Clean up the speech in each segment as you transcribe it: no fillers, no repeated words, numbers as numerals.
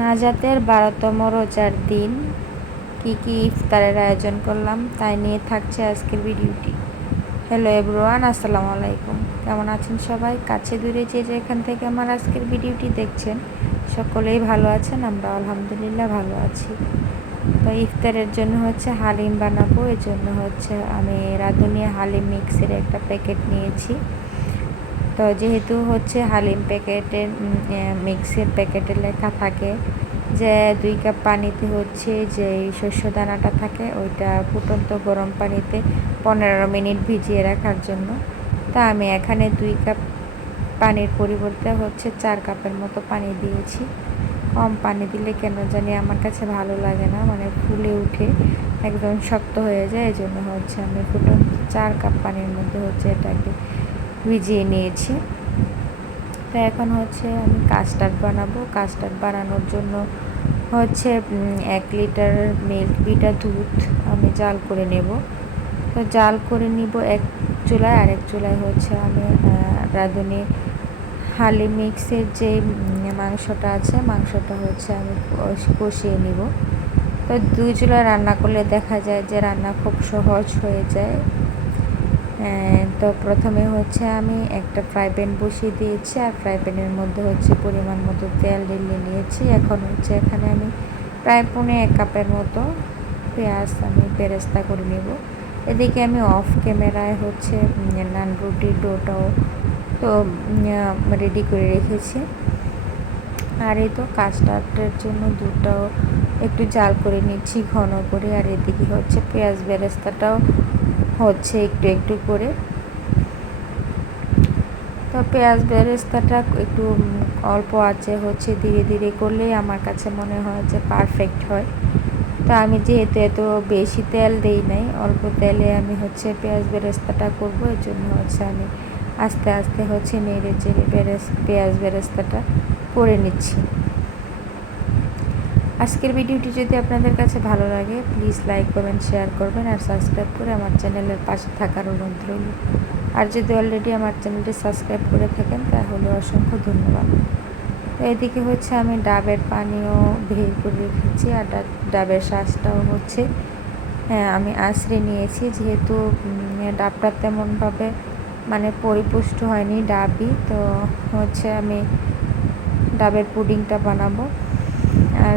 নাজাতের ১২তম রোজার দিন কি ইফতারের আয়োজন করলাম তাই নিয়ে থাকছে আজকের ভিডিওটি। হ্যালো এভরিওয়ান, আসসালামু আলাইকুম। কেমন আছেন সবাই? কাছে দূরে যে যেখান থেকে আমার আজকের ভিডিওটি দেখছেন সকলেই ভালো আছেন, আমরা আলহামদুলিল্লাহ ভালো আছি। তো ইফতারের জন্য হালিম বানাবো, এর জন্য আমি রাঁধুনি হালিম মিক্সের একটা প্যাকেট নিয়েছি। তো যেহেতু হালিম প্যাকেটের মিক্সের প্যাকেটে লেখা থাকে যে 2 কাপ পানিতে যে শস্য দানাটা থাকে ওইটা ফুটন্ত গরম পানিতে 15 মিনিট ভিজিয়ে রাখার জন্য। তা আমি এখানে 2 কাপ পানির পরিবর্তে 4 কাপের মতো পানি দিয়েছি। কম পানি দিলে কেন জানি আমার কাছে ভালো লাগে না, মানে ফুলে উঠে একদম শক্ত হয়ে যায়। এই জন্য আমি ফুটন্ত 4 কাপ পানির মধ্যে এটাকে ভিজিয়ে নিয়েছি। তো এখন আমি কাস্টার্ড বানাবো। কাস্টার্ড বানানোর জন্য 1 লিটার মিল্ক বিটা দুধ আমি জাল করে নেব। তো জাল করে নিব এক চুলায়, আরেক চুলায় আমি রাঁধুনি হালিম মিক্সের যে মাংসটা আছে মাংসটা আমি কষিয়ে নিব। তো 2 চুলায় রান্না করলে দেখা যায় যে রান্না খুব সহজ হয়ে যায়। তো প্রথমে আমি একটা ফ্রাই প্যান বসিয়ে দিয়েছি, আর ফ্রাই প্যানের মধ্যে পরিমাণ মতো তেল ঢেলে নিয়েছি। এখন এখানে আমি প্রায় 1 কাপের মতো পেঁয়াজ আমি বেরেস্তা করে নেব। এদিকে আমি অফ ক্যামেরায় নান রুটির ডোটাও তো রেডি করে রেখেছি। আর এই তো কাস্টার্ডের জন্য দুধটাও একটু জাল করে নিচ্ছি ঘন করে। আর এদিকে পেঁয়াজ বেরেস্তাটাও একটু একটু করে। তো পেঁয়াজ বেরেস্তাটা একটু অল্প আছে ধীরে ধীরে করলেই আমার কাছে মনে হয় যে পারফেক্ট হয়। তো আমি যেহেতু এত বেশি তেল দেই নাই, অল্প তেলে আমি পেঁয়াজ বেরেস্তাটা করব। এর জন্য আমি আস্তে আস্তে নেড়ে চেড়ে পেঁয়াজ বেরেস্তাটা করে নিচ্ছি। আজকের ভিডিওটি যদি আপনাদের কাছে ভালো লাগে প্লিজ লাইক কমেন্ট শেয়ার করবেন, আর সাবস্ক্রাইব করে আমার চ্যানেলের পাশে থাকার অনুরোধ রইল। আর যদি অলরেডি আমার চ্যানেলটি সাবস্ক্রাইব করে থাকেন তাহলে অসংখ্য ধন্যবাদ। তো এদিকে আমি ডাবের পানিও বের করে রেখেছি, আর ডাবের শ্বাসটাও আমি আঁচড়ে নিয়েছি। যেহেতু ডাবটা তেমনভাবে মানে পরিপুষ্ট হয়নি ডাবই, তো আমি ডাবের পুডিংটা বানাবো। আর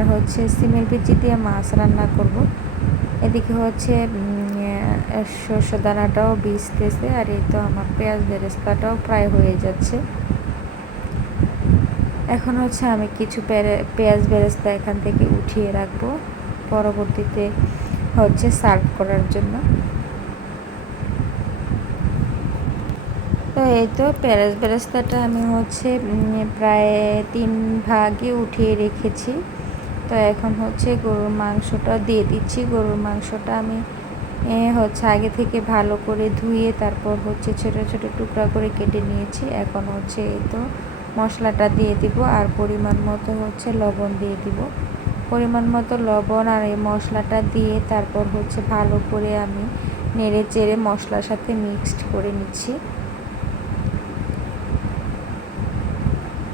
সিমের বিচি দিয়ে মাছ রান্না করব। এদিকে শস্য দানাটাও ভিজতেছে, আর এই তো আমার পেঁয়াজ বেরেস্তাটাও প্রায় হয়ে যাচ্ছে। এখন আমি কিছু পেঁয়াজ বেরেস্তা এখান থেকে উঠিয়ে রাখবো পরবর্তীতে সার্ভ করার জন্য। তো এই তো পেঁয়াজ বেরেস্তাটা আমি প্রায় 3 ভাগে উঠিয়ে রেখেছি। তো এখন গরুর মাংসটা দিয়ে দিচ্ছি। গরুর মাংসটা আমি আগে থেকে ভালো করে ধুয়ে তারপর ছোট ছোট টুকরা করে কেটে নিয়েছি। এখন এই তো মশলাটা দিয়ে দিব, আর পরিমাণ মতো লবণ দিয়ে দিব। পরিমাণ মতো লবণ আর এই মশলাটা দিয়ে তারপর ভালো করে আমি নেড়ে চেড়ে মশলার সাথে মিক্সড করে নিচ্ছি।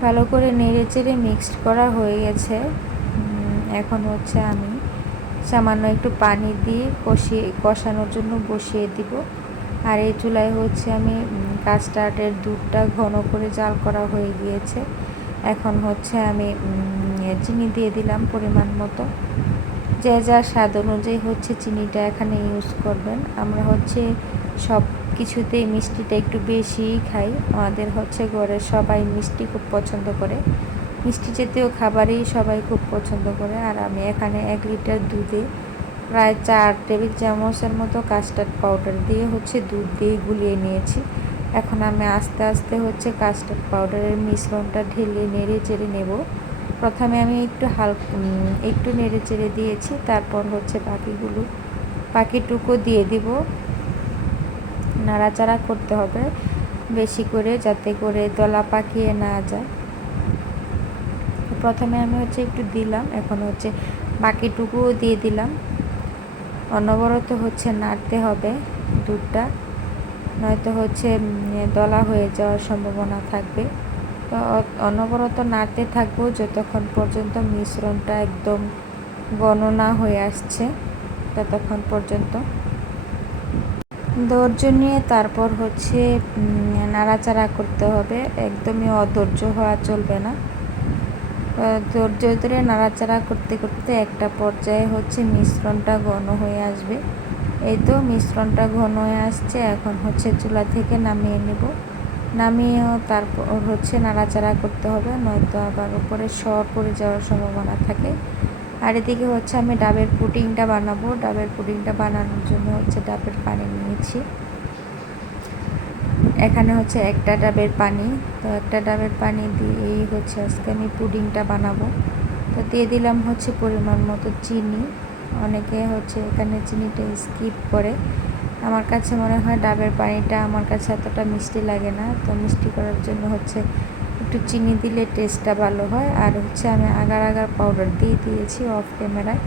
ভালো করে নেড়ে চেড়ে মিক্সড করা হয়ে গেছে। এখন আমি সামান্য একটু পানি দিয়ে কষানোর জন্য বসিয়ে দিব। আর এই চুলায় আমি কাস্টার্ডের দুধটা ঘন করে জাল করা হয়ে গিয়েছে। এখন আমি চিনি দিয়ে দিলাম পরিমাণ মতো। যে যার স্বাদ অনুযায়ী চিনিটা এখানে ইউজ করবেন। আমরা সব কিছুতেই মিষ্টিটা একটু বেশিই খাই। আমাদের ঘরের সবাই মিষ্টি খুব পছন্দ করে, মিষ্টি জাতীয় খাবারই সবাই খুব পছন্দ করে। আর আমি এখানে 1 লিটার দুধে প্রায় 4 টেবিল চামচের মতো কাস্টার্ড পাউডার দিয়ে দুধ দিয়ে গুলিয়ে নিয়েছি। এখন আমি আস্তে আস্তে কাস্টার্ড পাউডারের মিশ্রণটা ঢেলে নেড়ে চেড়ে নেব। প্রথমে আমি একটু নেড়ে চেড়ে দিয়েছি, তারপর বাকিটুকু দিয়ে দিব। নাড়াচাড়া করতে হবে বেশি করে, যাতে করে দলা পাকিয়ে না যায়। প্রথমে আমি একটু দিলাম, এখন বাকিটুকুও দিয়ে দিলাম। অনবরত নাড়তে হবে দুধটা, নয়তো দলা হয়ে যাওয়ার সম্ভাবনা থাকবে। তো তো অনবরত নাড়তে থাকবো যতক্ষণ পর্যন্ত মিশ্রণটা একদম ঘন না হয়ে আসছে, ততক্ষণ পর্যন্ত ধৈর্য নিয়ে তারপর হচ্ছে নাড়াচাড়া করতে হবে। একদমই অধৈর্য হওয়া চলবে না। ধৈর্য ধরে নাড়াচাড়া করতে করতে একটা পর্যায়ে হচ্ছে মিশ্রণটা ঘন হয়ে আসবে। এই তো মিশ্রণটা ঘন হয়ে আসছে। এখন হচ্ছে চুলা থেকে নামিয়ে নেব। নামিয়েও তারপর হচ্ছে নাড়াচাড়া করতে হবে, নয়তো আবার উপরে সর পড়ে যাওয়ার সম্ভাবনা থাকে। আর এদিকে হচ্ছে আমি ডাবের পুডিংটা বানাবো। ডাবের পুডিংটা বানানোর জন্য হচ্ছে ডাবের পানি নিয়েছি। এখানে হচ্ছে একটা ডাবের পানি, তো একটা ডাবের পানি দিয়েই হচ্ছে আজকে আমি পুডিংটা বানাবো। তো দিয়ে দিলাম হচ্ছে পরিমাণ মতো চিনি। অনেকে হচ্ছে এখানে চিনিটা স্কিপ করে। আমার কাছে মনে হয় ডাবের পানিটা আমার কাছে এতটা মিষ্টি লাগে না, তো মিষ্টি করার জন্য হচ্ছে একটু চিনি দিলে টেস্টটা ভালো হয়। আর হচ্ছে আমি আগার আগার পাউডার দিয়ে দিয়েছি অফ ক্যামেরায়।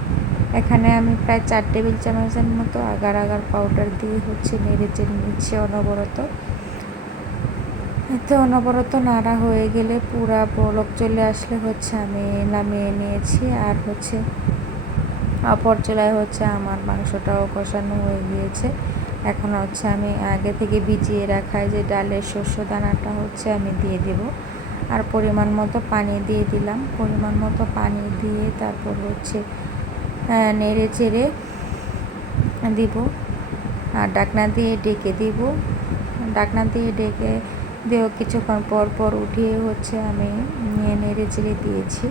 এখানে আমি প্রায় 4 টেবিল চামচের মতো আগার আগার পাউডার দিয়ে হচ্ছে নেড়ে চেড়ে নিচ্ছি অনবরত। এতে অনবরত নাড়া হয়ে গেলে পুরা বলক চলে আসলে হচ্ছে আমি নামিয়ে নিয়েছি। আর হচ্ছে অপর চুলায় হচ্ছে আমার মাংসটাও কষানো হয়ে গিয়েছে। এখন হচ্ছে আমি আগে থেকে ভিজিয়ে রাখা যে ডালের শস্য দানাটা হচ্ছে আমি দিয়ে দেব। আর পরিমাণ মতো পানি দিয়ে দিলাম। পরিমাণ মতো পানি দিয়ে তারপর হচ্ছে নেড়ে চেড়ে দিব। আর ডাকনা দিয়ে ডেকে দিব। ডাকনা দিয়ে ডেকে দিয়েও কিছুক্ষণ পর পর উঠিয়ে হচ্ছে আমি নেড়ে চেড়ে দিয়েছি।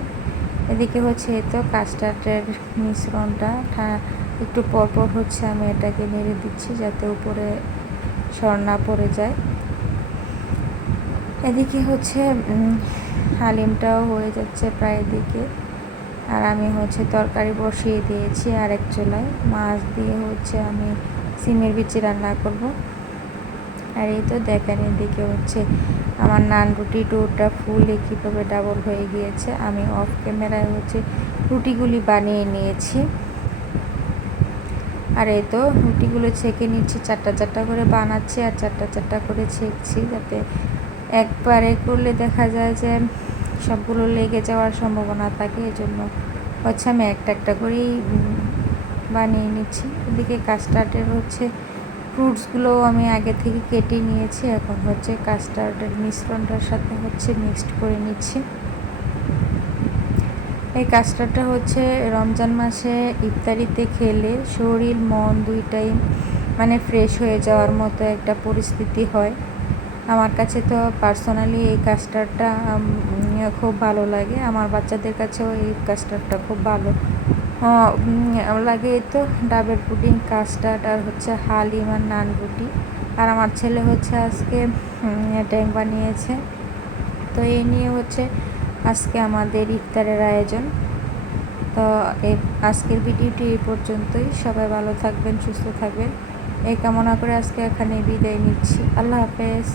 এদিকে হচ্ছে তো কাস্টার্ডের মিশ্রণটা একটু পরপর হচ্ছে আমি এটাকে নেড়ে দিচ্ছি যাতে উপরে সর না পড়ে যায়। এদিকে হচ্ছে হালিমটাও হয়ে যাচ্ছে প্রায় দিকে। আর আমি হচ্ছে তরকারি বসিয়ে দিয়েছি আরেক চুলায়। মাছ দিয়ে হচ্ছে আমি সিমের বিচি রান্না করব। আর এই তো দেখেন এদিকে হচ্ছে আমার নান রুটি ডোটা ফুলে কীভাবে ডাবল হয়ে গিয়েছে। আমি অফ ক্যামেরায় হচ্ছে রুটিগুলি বানিয়ে নিয়েছি। আর এই তো রুটিগুলো ছেঁকে নিচ্ছি, চারটা চারটা করে বানাচ্ছি আর চারটা চারটা করে ছেঁকছি, যাতে একবারে করলে দেখা যায় যে সবগুলো লেগে যাওয়ার সম্ভাবনা থাকে। এজন্য হচ্ছে আমি একটা একটা করেই বানিয়ে নিচ্ছি। এদিকে কাস্টার্ডের হচ্ছে ফ্রুটসগুলোও আমি আগে থেকে কেটে নিয়েছি। এখন হচ্ছে কাস্টার্ডের মিশ্রণটার সাথে হচ্ছে মিক্সড করে নিচ্ছি। এই কাস্টার্ডটা হচ্ছে রমজান মাসে ইফতারিতে খেলে শরীর মন দুইটাই মানে ফ্রেশ হয়ে যাওয়ার মতো একটা পরিস্থিতি হয়। আমার কাছে তো পার্সোনালি এই কাস্টার্ডটা খুব ভালো লাগে। আমার বাচ্চাদের কাছেও এই কাস্টার্ডটা খুব ভালো লাগে। এই তো ডাবের পুডিং, কাস্টার্ড আর হচ্ছে হালিম আর নান রুটি। আর আমার ছেলে হচ্ছে আজকে ট্যাং বানিয়েছে। তো এই নিয়ে হচ্ছে আজকে আমাদের ইফতারের আয়োজন। তো আজকের ভিডিওটি এই পর্যন্তই। সবাই ভালো থাকবেন, সুস্থ থাকবেন এই কামনা করে আজকে এখানে বিদায় নিচ্ছি। আল্লাহ হাফেজ।